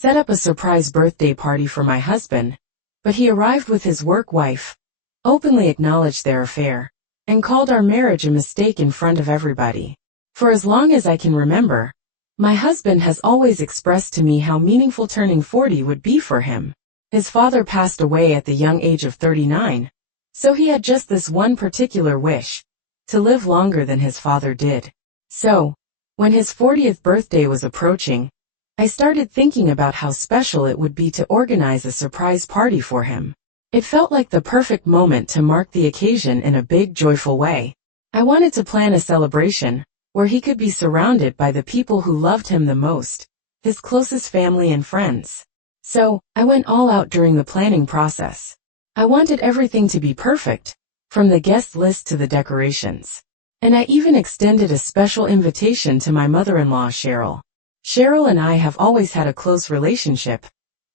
set up a surprise birthday party for my husband, but he arrived with his work wife, openly acknowledged their affair, and called our marriage a mistake in front of everybody. For as long as I can remember, my husband has always expressed to me how meaningful turning 40 would be for him. His father passed away at the young age of 39, so he had just this one particular wish, to live longer than his father did. So, when his 40th birthday was approaching, I started thinking about how special it would be to organize a surprise party for him. It felt like the perfect moment to mark the occasion in a big, joyful way. I wanted to plan a celebration where he could be surrounded by the people who loved him the most, his closest family and friends. So, I went all out during the planning process. I wanted everything to be perfect, from the guest list to the decorations. And I even extended a special invitation to my mother-in-law, Cheryl. Cheryl and I have always had a close relationship,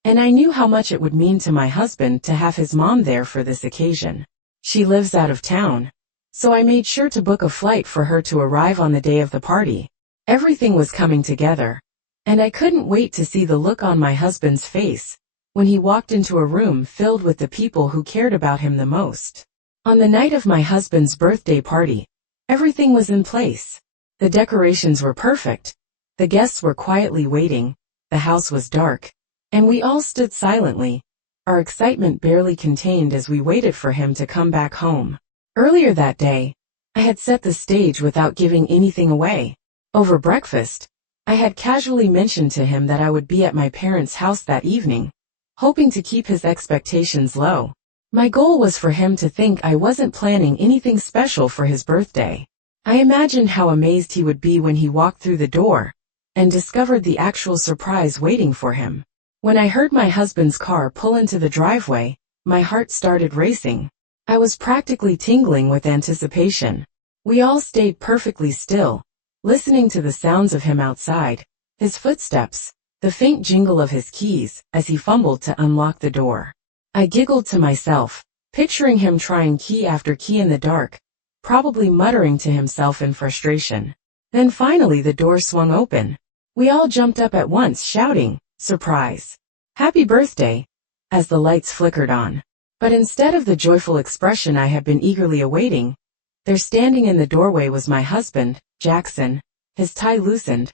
and I knew how much it would mean to my husband to have his mom there for this occasion. She lives out of town, so I made sure to book a flight for her to arrive on the day of the party. Everything was coming together, and I couldn't wait to see the look on my husband's face when he walked into a room filled with the people who cared about him the most. On the night of my husband's birthday party, everything was in place. The decorations were perfect, the guests were quietly waiting, the house was dark, and we all stood silently, our excitement barely contained as we waited for him to come back home. Earlier that day, I had set the stage without giving anything away. Over breakfast, I had casually mentioned to him that I would be at my parents' house that evening, hoping to keep his expectations low. My goal was for him to think I wasn't planning anything special for his birthday. I imagined how amazed he would be when he walked through the door and discovered the actual surprise waiting for him. When I heard my husband's car pull into the driveway, my heart started racing. I was practically tingling with anticipation. We all stayed perfectly still, listening to the sounds of him outside, his footsteps, the faint jingle of his keys as he fumbled to unlock the door. I giggled to myself, picturing him trying key after key in the dark, probably muttering to himself in frustration. Then finally the door swung open. We all jumped up at once, shouting, "Surprise! Happy birthday!" as the lights flickered on. But instead of the joyful expression I had been eagerly awaiting, there standing in the doorway was my husband, Jackson, his tie loosened,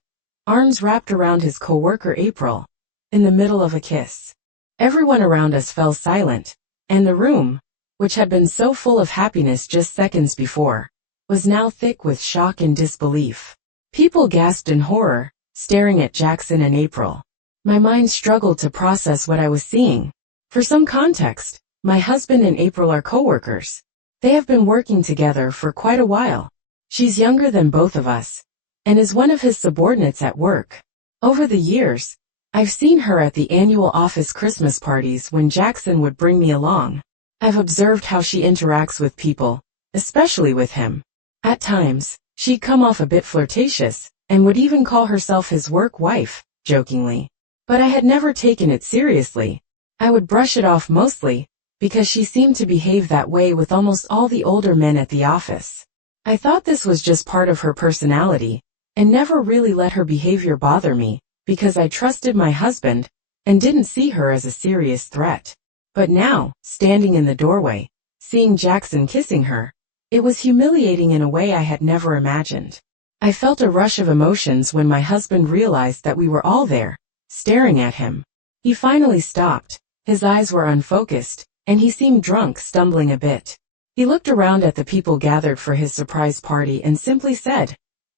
arms wrapped around his co-worker April, in the middle of a kiss. Everyone around us fell silent, and the room, which had been so full of happiness just seconds before, was now thick with shock and disbelief. People gasped in horror, staring at Jackson and April. My mind struggled to process what I was seeing. For some context, my husband and April are co-workers. They have been working together for quite a while. She's younger than both of us, and is one of his subordinates at work. Over the years, I've seen her at the annual office Christmas parties when Jackson would bring me along. I've observed how she interacts with people, especially with him. At times, she'd come off a bit flirtatious, and would even call herself his work wife, jokingly. But I had never taken it seriously. I would brush it off mostly, because she seemed to behave that way with almost all the older men at the office. I thought this was just part of her personality, and never really let her behavior bother me, because I trusted my husband, and didn't see her as a serious threat. But now, standing in the doorway, seeing Jackson kissing her, it was humiliating in a way I had never imagined. I felt a rush of emotions when my husband realized that we were all there, staring at him. He finally stopped, his eyes were unfocused, and he seemed drunk, stumbling a bit. He looked around at the people gathered for his surprise party and simply said,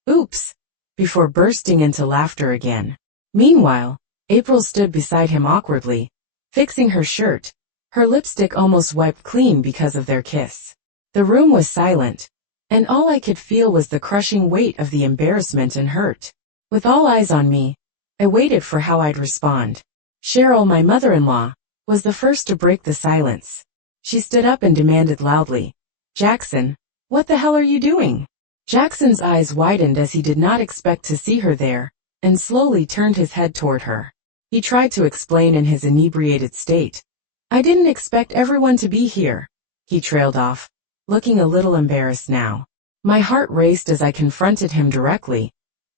"Oops," before bursting into laughter again. Meanwhile, April stood beside him awkwardly, fixing her shirt, her lipstick almost wiped clean because of their kiss. The room was silent, and all I could feel was the crushing weight of the embarrassment and hurt. With all eyes on me, I waited for how I'd respond. Cheryl, my mother-in-law, was the first to break the silence. She stood up and demanded loudly, "Jackson, what the hell are you doing?" Jackson's eyes widened as he did not expect to see her there, and slowly turned his head toward her. He tried to explain in his inebriated state. "I didn't expect everyone to be here," he trailed off, looking a little embarrassed now. My heart raced as I confronted him directly,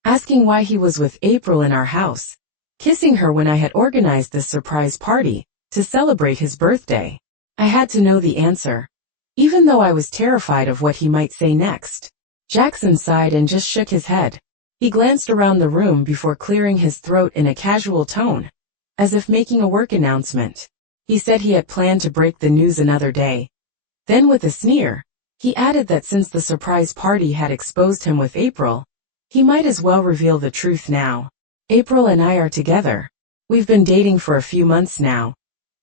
asking why he was with April in our house, kissing her when I had organized this surprise party to celebrate his birthday. I had to know the answer, even though I was terrified of what he might say next. Jackson sighed and just shook his head. He glanced around the room before clearing his throat in a casual tone, as if making a work announcement. He said he had planned to break the news another day. Then with a sneer, he added that since the surprise party had exposed him with April, he might as well reveal the truth now. April and I are together. We've been dating for a few months now.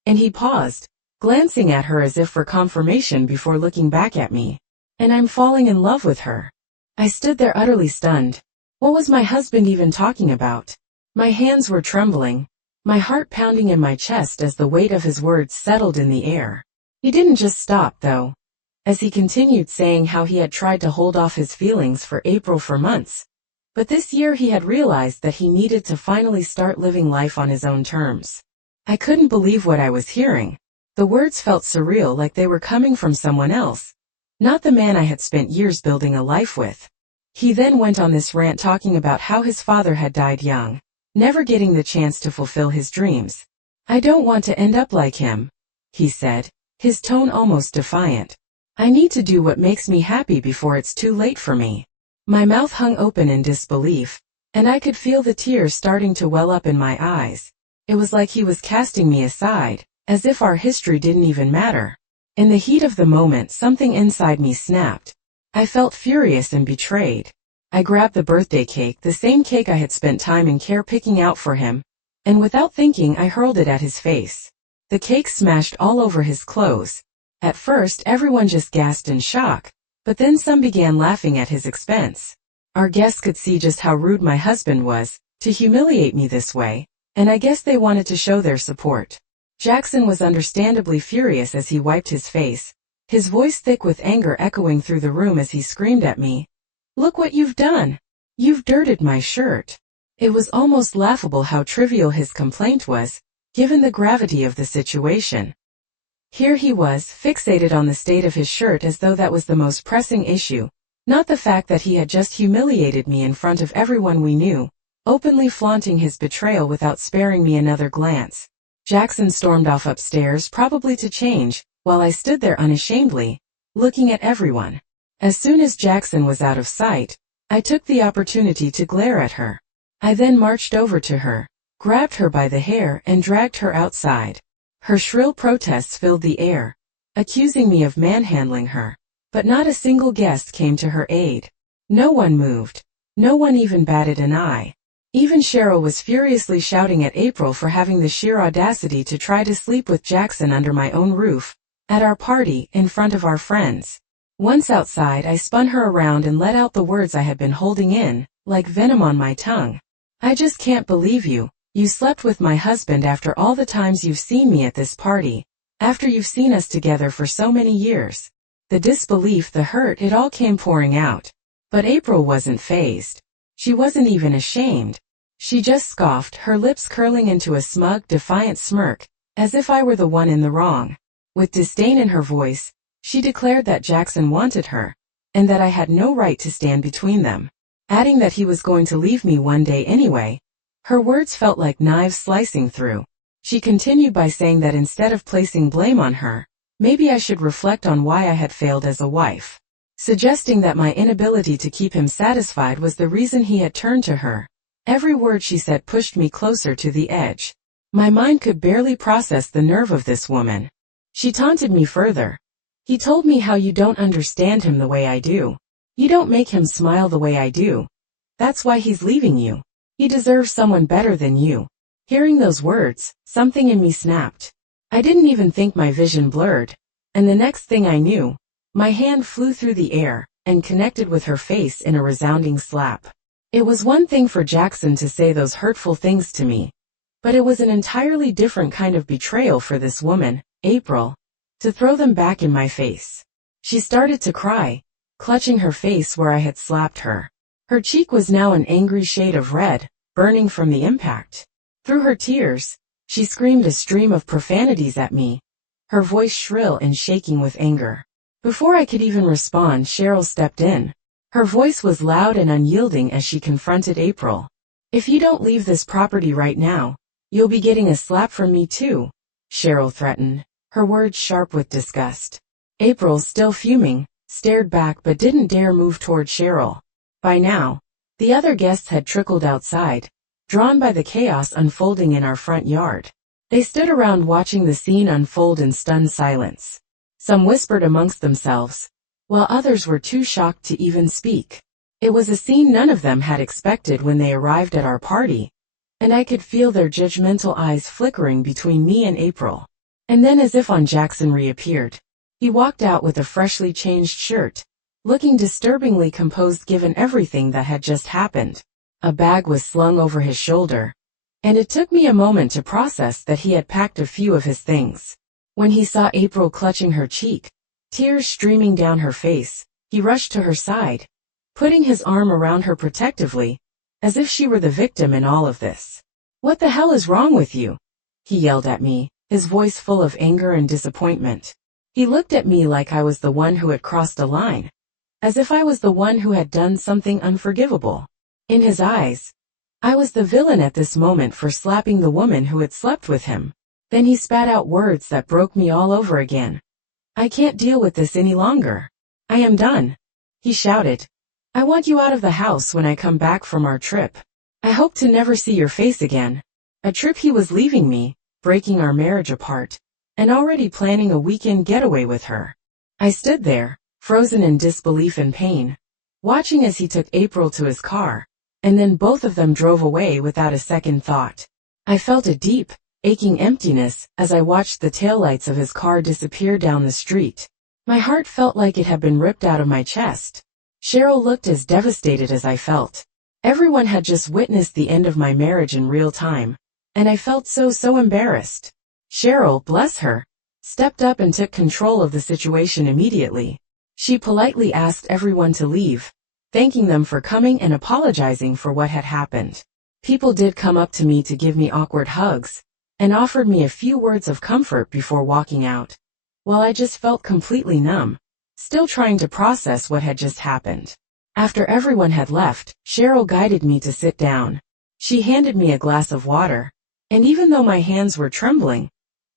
And he paused, glancing at her as if for confirmation before looking back at me. And I'm falling in love with her. I stood there utterly stunned. What was my husband even talking about? My hands were trembling, my heart pounding in my chest as the weight of his words settled in the air. He didn't just stop, though, as he continued saying how he had tried to hold off his feelings for April for months. But this year he had realized that he needed to finally start living life on his own terms. I couldn't believe what I was hearing. The words felt surreal, like they were coming from someone else, not the man I had spent years building a life with. He then went on this rant talking about how his father had died young, never getting the chance to fulfill his dreams. I don't want to end up like him, he said, his tone almost defiant. I need to do what makes me happy before it's too late for me. My mouth hung open in disbelief, and I could feel the tears starting to well up in my eyes. It was like he was casting me aside, as if our history didn't even matter. In the heat of the moment, something inside me snapped. I felt furious and betrayed. I grabbed the birthday cake, the same cake I had spent time and care picking out for him, and without thinking I hurled it at his face. The cake smashed all over his clothes. At first everyone just gasped in shock, but then some began laughing at his expense. Our guests could see just how rude my husband was, to humiliate me this way, and I guess they wanted to show their support. Jackson was understandably furious as he wiped his face, his voice thick with anger echoing through the room as he screamed at me. Look what you've done! You've dirted my shirt. It was almost laughable how trivial his complaint was, given the gravity of the situation. Here he was, fixated on the state of his shirt as though that was the most pressing issue, not the fact that he had just humiliated me in front of everyone we knew, openly flaunting his betrayal without sparing me another glance. Jackson stormed off upstairs, probably to change, while I stood there unashamedly, looking at everyone. As soon as Jackson was out of sight, I took the opportunity to glare at her. I then marched over to her, grabbed her by the hair and dragged her outside. Her shrill protests filled the air, accusing me of manhandling her, but not a single guest came to her aid. No one moved. No one even batted an eye. Even Cheryl was furiously shouting at April for having the sheer audacity to try to sleep with Jackson under my own roof, at our party, in front of our friends. Once outside, I spun her around and let out the words I had been holding in, like venom on my tongue. I just can't believe you. You slept with my husband after all the times you've seen me at this party, after you've seen us together for so many years. The disbelief, the hurt, it all came pouring out. But April wasn't fazed. She wasn't even ashamed. She just scoffed, her lips curling into a smug, defiant smirk, as if I were the one in the wrong. With disdain in her voice, she declared that Jackson wanted her, and that I had no right to stand between them, adding that he was going to leave me one day anyway. Her words felt like knives slicing through. She continued by saying that instead of placing blame on her, maybe I should reflect on why I had failed as a wife, suggesting that my inability to keep him satisfied was the reason he had turned to her. Every word she said pushed me closer to the edge. My mind could barely process the nerve of this woman. She taunted me further. He told me how you don't understand him the way I do. You don't make him smile the way I do. That's why he's leaving you. He deserves someone better than you. Hearing those words, something in me snapped. I didn't even think my vision blurred. And the next thing I knew, my hand flew through the air and connected with her face in a resounding slap. It was one thing for Jackson to say those hurtful things to me, but it was an entirely different kind of betrayal for this woman, April, to throw them back in my face. She started to cry, clutching her face where I had slapped her. Her cheek was now an angry shade of red, burning from the impact. Through her tears, she screamed a stream of profanities at me, her voice shrill and shaking with anger. Before I could even respond, Cheryl stepped in. Her voice was loud and unyielding as she confronted April. If you don't leave this property right now, you'll be getting a slap from me too, Cheryl threatened, her words sharp with disgust. April, still fuming, stared back but didn't dare move toward Cheryl. By now, the other guests had trickled outside, drawn by the chaos unfolding in our front yard. They stood around watching the scene unfold in stunned silence. Some whispered amongst themselves, while others were too shocked to even speak. It was a scene none of them had expected when they arrived at our party, and I could feel their judgmental eyes flickering between me and April. And then, as if on, Jackson reappeared. He walked out with a freshly changed shirt, looking disturbingly composed given everything that had just happened. A bag was slung over his shoulder, and it took me a moment to process that he had packed a few of his things. When he saw April clutching her cheek, tears streaming down her face, he rushed to her side, putting his arm around her protectively, as if she were the victim in all of this. "What the hell is wrong with you?" he yelled at me, his voice full of anger and disappointment. He looked at me like I was the one who had crossed a line, as if I was the one who had done something unforgivable. In his eyes, I was the villain at this moment for slapping the woman who had slept with him. Then he spat out words that broke me all over again. "I can't deal with this any longer. I am done," he shouted. "I want you out of the house when I come back from our trip. I hope to never see your face again." A trip he was leaving me, breaking our marriage apart, and already planning a weekend getaway with her. I stood there, frozen in disbelief and pain, watching as he took April to his car, and then both of them drove away without a second thought. I felt a deep, aching emptiness as I watched the taillights of his car disappear down the street. My heart felt like it had been ripped out of my chest. Cheryl looked as devastated as I felt. Everyone had just witnessed the end of my marriage in real time, and I felt so embarrassed. Cheryl, bless her, stepped up and took control of the situation immediately. She politely asked everyone to leave, thanking them for coming and apologizing for what had happened. People did come up to me to give me awkward hugs, and offered me a few words of comfort before walking out, while I just felt completely numb, still trying to process what had just happened. After everyone had left, Cheryl guided me to sit down. She handed me a glass of water, and even though my hands were trembling,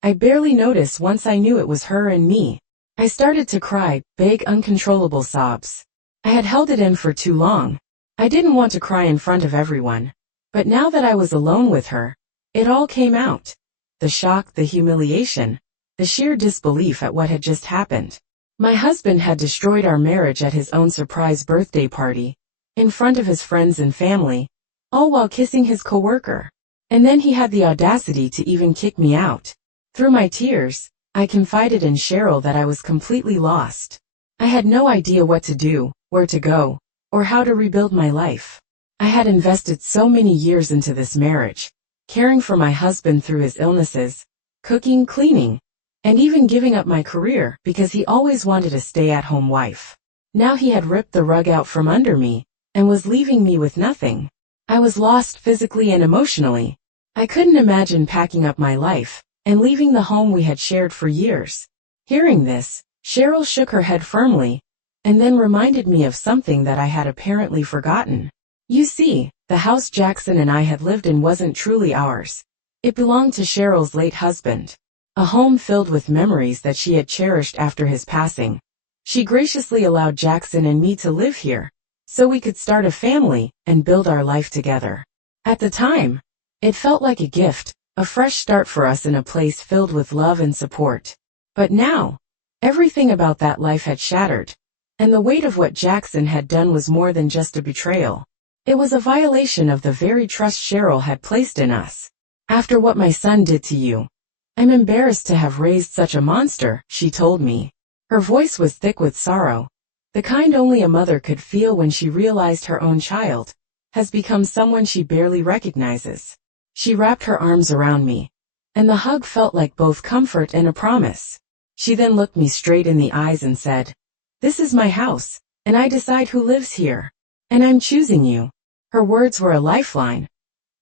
I barely noticed once I knew it was her and me. I started to cry, big uncontrollable sobs. I had held it in for too long. I didn't want to cry in front of everyone, but now that I was alone with her, it all came out. The shock, the humiliation, the sheer disbelief at what had just happened. My husband had destroyed our marriage at his own surprise birthday party, in front of his friends and family, all while kissing his coworker. And then he had the audacity to even kick me out. Through my tears, I confided in Cheryl that I was completely lost. I had no idea what to do, where to go, or how to rebuild my life. I had invested so many years into this marriage, caring for my husband through his illnesses, cooking, cleaning, and even giving up my career because he always wanted a stay-at-home wife. Now he had ripped the rug out from under me, and was leaving me with nothing. I was lost physically and emotionally. I couldn't imagine packing up my life and leaving the home we had shared for years. Hearing this, Cheryl shook her head firmly, and then reminded me of something that I had apparently forgotten. You see, the house Jackson and I had lived in wasn't truly ours. It belonged to Cheryl's late husband, a home filled with memories that she had cherished after his passing. She graciously allowed Jackson and me to live here, so we could start a family and build our life together. At the time, it felt like a gift, a fresh start for us in a place filled with love and support. But now, everything about that life had shattered, and the weight of what Jackson had done was more than just a betrayal. It was a violation of the very trust Cheryl had placed in us. "After what my son did to you, I'm embarrassed to have raised such a monster," she told me. Her voice was thick with sorrow, the kind only a mother could feel when she realized her own child has become someone she barely recognizes. She wrapped her arms around me, and the hug felt like both comfort and a promise. She then looked me straight in the eyes and said, "This is my house, and I decide who lives here, and I'm choosing you." Her words were a lifeline,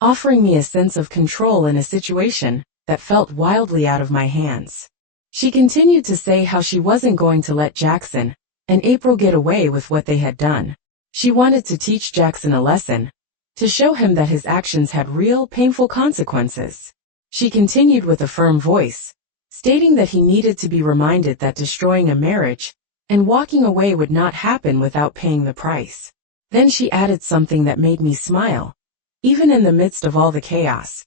offering me a sense of control in a situation that felt wildly out of my hands. She continued to say how she wasn't going to let Jackson and April get away with what they had done. She wanted to teach Jackson a lesson, to show him that his actions had real, painful consequences. She continued with a firm voice, stating that he needed to be reminded that destroying a marriage and walking away would not happen without paying the price. Then she added something that made me smile, even in the midst of all the chaos.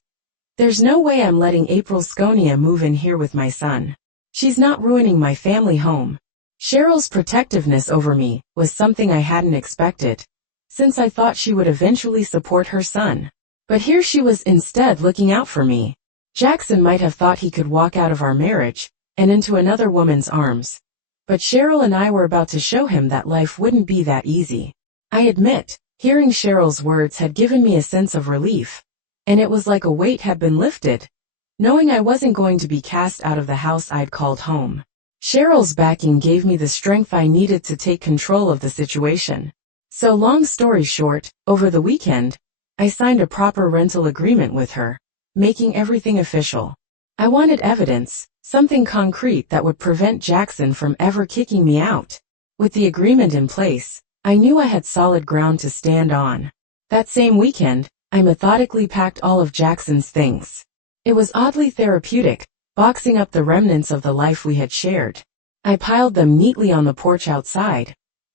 There's no way I'm letting April Sconia move in here with my son. She's not ruining my family home. Cheryl's protectiveness over me was something I hadn't expected, since I thought she would eventually support her son. But here she was instead looking out for me. Jackson might have thought he could walk out of our marriage and into another woman's arms. But Cheryl and I were about to show him that life wouldn't be that easy. I admit, hearing Cheryl's words had given me a sense of relief, and it was like a weight had been lifted, knowing I wasn't going to be cast out of the house I'd called home. Cheryl's backing gave me the strength I needed to take control of the situation. So long story short, over the weekend, I signed a proper rental agreement with her, making everything official. I wanted evidence, something concrete that would prevent Jackson from ever kicking me out. With the agreement in place, I knew I had solid ground to stand on. That same weekend, I methodically packed all of Jackson's things. It was oddly therapeutic, boxing up the remnants of the life we had shared. I piled them neatly on the porch outside,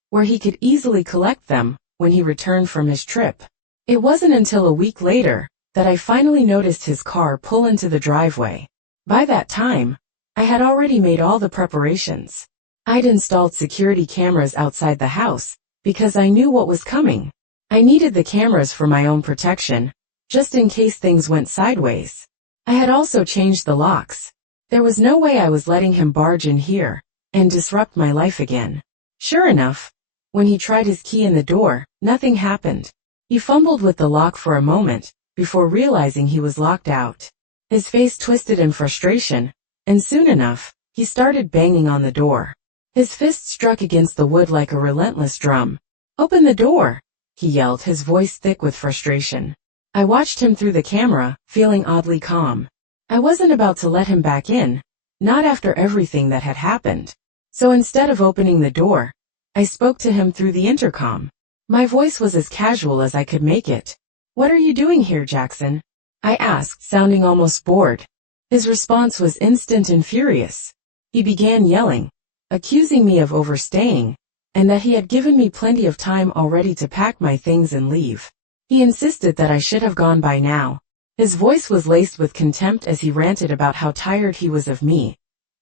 where he could easily collect them when he returned from his trip. It wasn't until a week later that I finally noticed his car pull into the driveway. By that time, I had already made all the preparations. I'd installed security cameras outside the house, because I knew what was coming. I needed the cameras for my own protection, just in case things went sideways. I had also changed the locks. There was no way I was letting him barge in here and disrupt my life again. Sure enough, when he tried his key in the door, nothing happened. He fumbled with the lock for a moment, before realizing he was locked out. His face twisted in frustration, and soon enough, he started banging on the door. His fist struck against the wood like a relentless drum. "Open the door!" he yelled, his voice thick with frustration. I watched him through the camera, feeling oddly calm. I wasn't about to let him back in, not after everything that had happened. So instead of opening the door, I spoke to him through the intercom. My voice was as casual as I could make it. "What are you doing here, Jackson?" I asked, sounding almost bored. His response was instant and furious. He began yelling, accusing me of overstaying, and that he had given me plenty of time already to pack my things and leave. He insisted that I should have gone by now. His voice was laced with contempt as he ranted about how tired he was of me,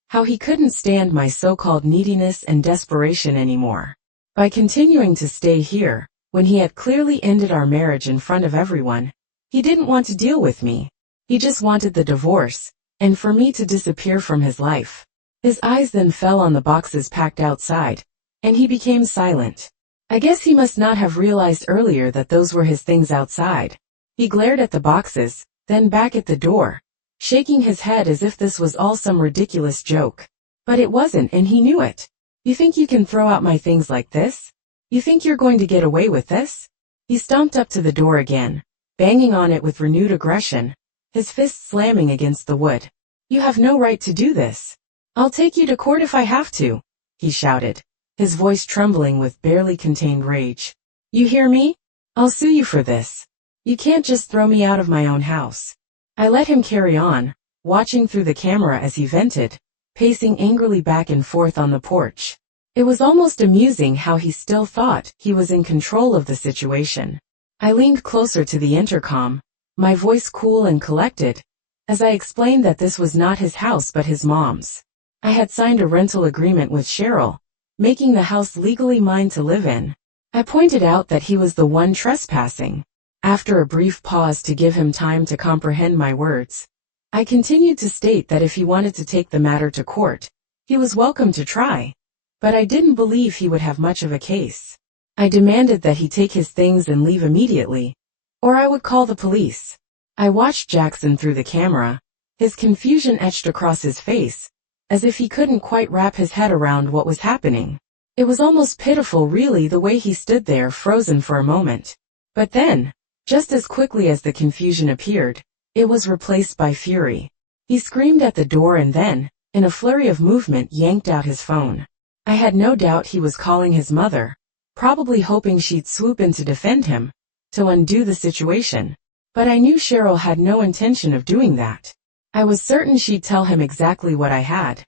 how he couldn't stand my so-called neediness and desperation anymore. By continuing to stay here, when he had clearly ended our marriage in front of everyone, he didn't want to deal with me. He just wanted the divorce, and for me to disappear from his life. His eyes then fell on the boxes packed outside, and he became silent. I guess he must not have realized earlier that those were his things outside. He glared at the boxes, then back at the door, shaking his head as if this was all some ridiculous joke. But it wasn't, and he knew it. "You think you can throw out my things like this? You think you're going to get away with this?" He stomped up to the door again, banging on it with renewed aggression, his fist slamming against the wood. "You have no right to do this. I'll take you to court if I have to," he shouted, his voice trembling with barely contained rage. "You hear me? I'll sue you for this. You can't just throw me out of my own house." I let him carry on, watching through the camera as he vented, pacing angrily back and forth on the porch. It was almost amusing how he still thought he was in control of the situation. I leaned closer to the intercom, my voice cool and collected, as I explained that this was not his house but his mom's. I had signed a rental agreement with Cheryl, making the house legally mine to live in. I pointed out that he was the one trespassing. After a brief pause to give him time to comprehend my words, I continued to state that if he wanted to take the matter to court, he was welcome to try. But I didn't believe he would have much of a case. I demanded that he take his things and leave immediately, or I would call the police. I watched Jackson through the camera, his confusion etched across his face, as if he couldn't quite wrap his head around what was happening. It was almost pitiful, really, the way he stood there frozen for a moment. But then, just as quickly as the confusion appeared, it was replaced by fury. He screamed at the door and then, in a flurry of movement, yanked out his phone. I had no doubt he was calling his mother, probably hoping she'd swoop in to defend him, to undo the situation. But I knew Cheryl had no intention of doing that. I was certain she'd tell him exactly what I had.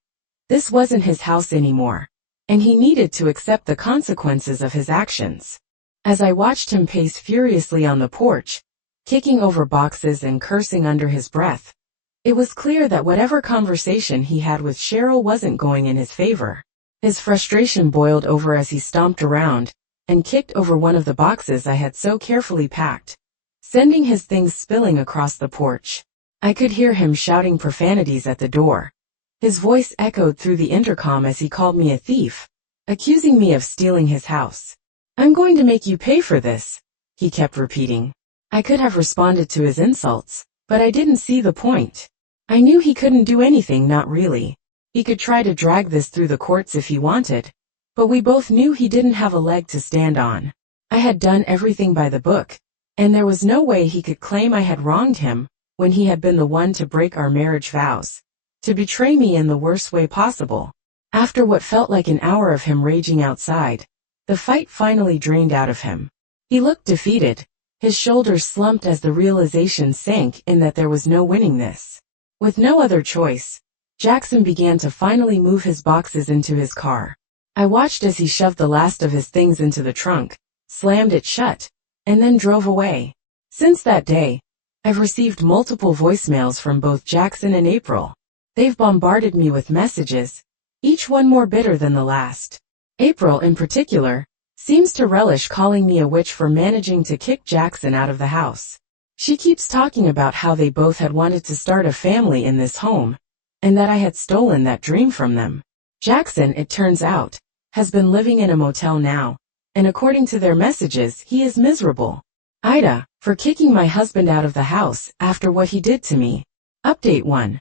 This wasn't his house anymore, and he needed to accept the consequences of his actions. As I watched him pace furiously on the porch, kicking over boxes and cursing under his breath, it was clear that whatever conversation he had with Cheryl wasn't going in his favor. His frustration boiled over as he stomped around and kicked over one of the boxes I had so carefully packed, sending his things spilling across the porch. I could hear him shouting profanities at the door. His voice echoed through the intercom as he called me a thief, accusing me of stealing his house. "I'm going to make you pay for this," he kept repeating. I could have responded to his insults, but I didn't see the point. I knew he couldn't do anything, not really. He could try to drag this through the courts if he wanted, but we both knew he didn't have a leg to stand on. I had done everything by the book, and there was no way he could claim I had wronged him when he had been the one to break our marriage vows, to betray me in the worst way possible. After what felt like an hour of him raging outside, the fight finally drained out of him. He looked defeated, his shoulders slumped as the realization sank in that there was no winning this. With no other choice, Jackson began to finally move his boxes into his car. I watched as he shoved the last of his things into the trunk, slammed it shut, and then drove away. Since that day, I've received multiple voicemails from both Jackson and April. They've bombarded me with messages, each one more bitter than the last. April, in particular, seems to relish calling me a witch for managing to kick Jackson out of the house. She keeps talking about how they both had wanted to start a family in this home, and that I had stolen that dream from them. Jackson, it turns out, has been living in a motel now, and according to their messages, he is miserable. Ida, for kicking my husband out of the house after what he did to me. Update 1.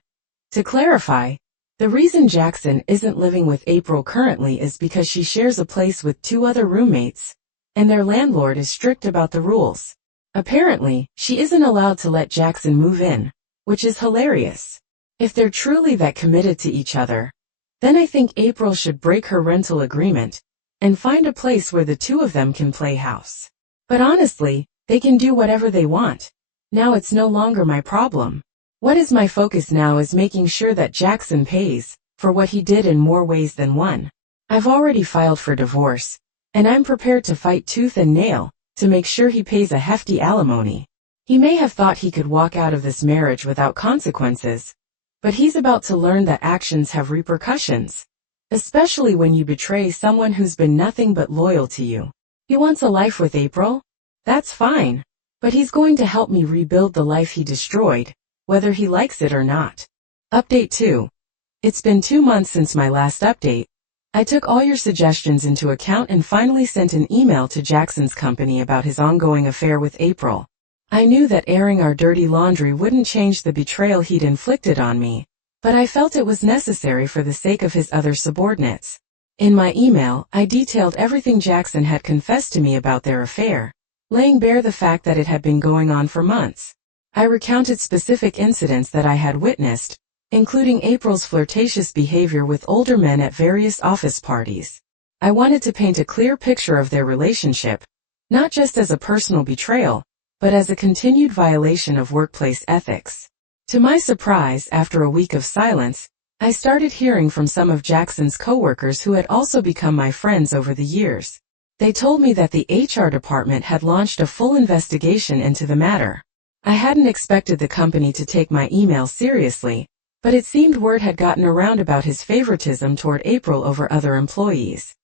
To clarify, the reason Jackson isn't living with April currently is because she shares a place with 2 other roommates, and their landlord is strict about the rules. Apparently, she isn't allowed to let Jackson move in, which is hilarious. If they're truly that committed to each other, then I think April should break her rental agreement and find a place where the 2 of them can play house. But honestly, they can do whatever they want. Now it's no longer my problem. What is my focus now is making sure that Jackson pays for what he did in more ways than one. I've already filed for divorce, and I'm prepared to fight tooth and nail to make sure he pays a hefty alimony. He may have thought he could walk out of this marriage without consequences, but he's about to learn that actions have repercussions, especially when you betray someone who's been nothing but loyal to you. He wants a life with April? That's fine, but he's going to help me rebuild the life he destroyed, whether he likes it or not. Update 2. It's been 2 months since my last update. I took all your suggestions into account and finally sent an email to Jackson's company about his ongoing affair with April. I knew that airing our dirty laundry wouldn't change the betrayal he'd inflicted on me, but I felt it was necessary for the sake of his other subordinates. In my email, I detailed everything Jackson had confessed to me about their affair, laying bare the fact that it had been going on for months. I recounted specific incidents that I had witnessed, including April's flirtatious behavior with older men at various office parties. I wanted to paint a clear picture of their relationship, not just as a personal betrayal, but as a continued violation of workplace ethics. To my surprise, after a week of silence, I started hearing from some of Jackson's coworkers who had also become my friends over the years. They told me that the HR department had launched a full investigation into the matter. I hadn't expected the company to take my email seriously, but it seemed word had gotten around about his favoritism toward April over other employees.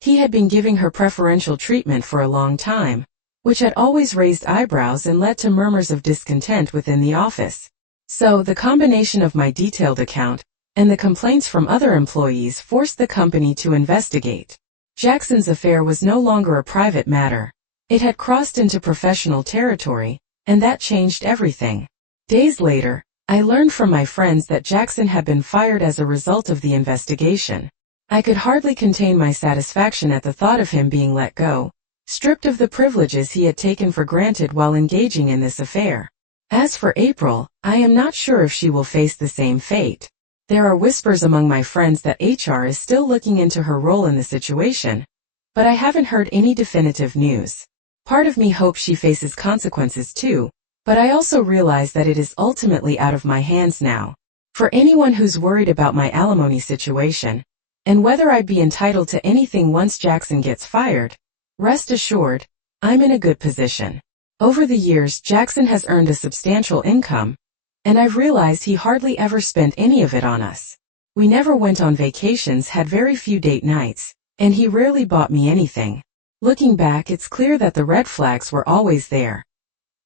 He had been giving her preferential treatment for a long time, which had always raised eyebrows and led to murmurs of discontent within the office. So, the combination of my detailed account and the complaints from other employees forced the company to investigate. Jackson's affair was no longer a private matter. It had crossed into professional territory, and that changed everything. Days later, I learned from my friends that Jackson had been fired as a result of the investigation. I could hardly contain my satisfaction at the thought of him being let go, stripped of the privileges he had taken for granted while engaging in this affair. As for April, I am not sure if she will face the same fate. There are whispers among my friends that HR is still looking into her role in the situation, but I haven't heard any definitive news. Part of me hopes she faces consequences too, but I also realize that it is ultimately out of my hands now. For anyone who's worried about my alimony situation, and whether I'd be entitled to anything once Jackson gets fired, rest assured, I'm in a good position. Over the years, Jackson has earned a substantial income, and I've realized he hardly ever spent any of it on us. We never went on vacations, had very few date nights, and he rarely bought me anything. Looking back, it's clear that the red flags were always there.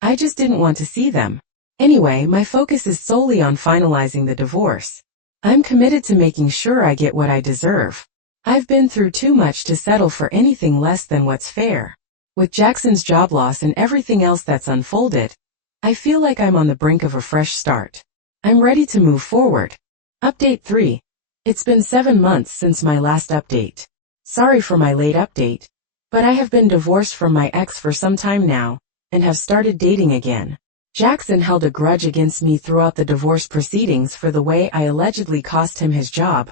I just didn't want to see them. Anyway, my focus is solely on finalizing the divorce. I'm committed to making sure I get what I deserve. I've been through too much to settle for anything less than what's fair. With Jackson's job loss and everything else that's unfolded, I feel like I'm on the brink of a fresh start. I'm ready to move forward. Update 3. It's been 7 months since my last update. Sorry for my late update, but I have been divorced from my ex for some time now, and have started dating again. Jackson held a grudge against me throughout the divorce proceedings for the way I allegedly cost him his job,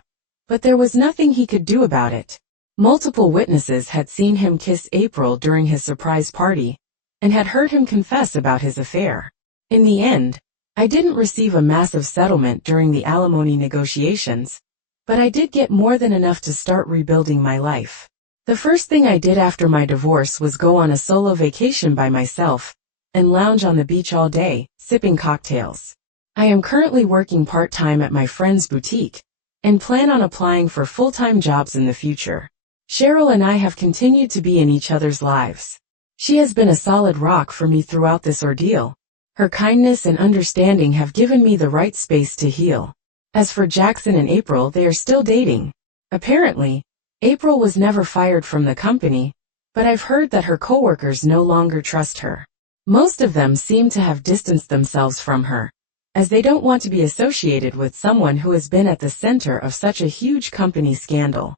but there was nothing he could do about it. Multiple witnesses had seen him kiss April during his surprise party, and had heard him confess about his affair. In the end, I didn't receive a massive settlement during the alimony negotiations, but I did get more than enough to start rebuilding my life. The first thing I did after my divorce was go on a solo vacation by myself, and lounge on the beach all day, sipping cocktails. I am currently working part-time at my friend's boutique, and plan on applying for full-time jobs in the future. Cheryl and I have continued to be in each other's lives. She has been a solid rock for me throughout this ordeal. Her kindness and understanding have given me the right space to heal. As for Jackson and April, they are still dating. Apparently, April was never fired from the company, but I've heard that her coworkers no longer trust her. Most of them seem to have distanced themselves from her, as they don't want to be associated with someone who has been at the center of such a huge company scandal.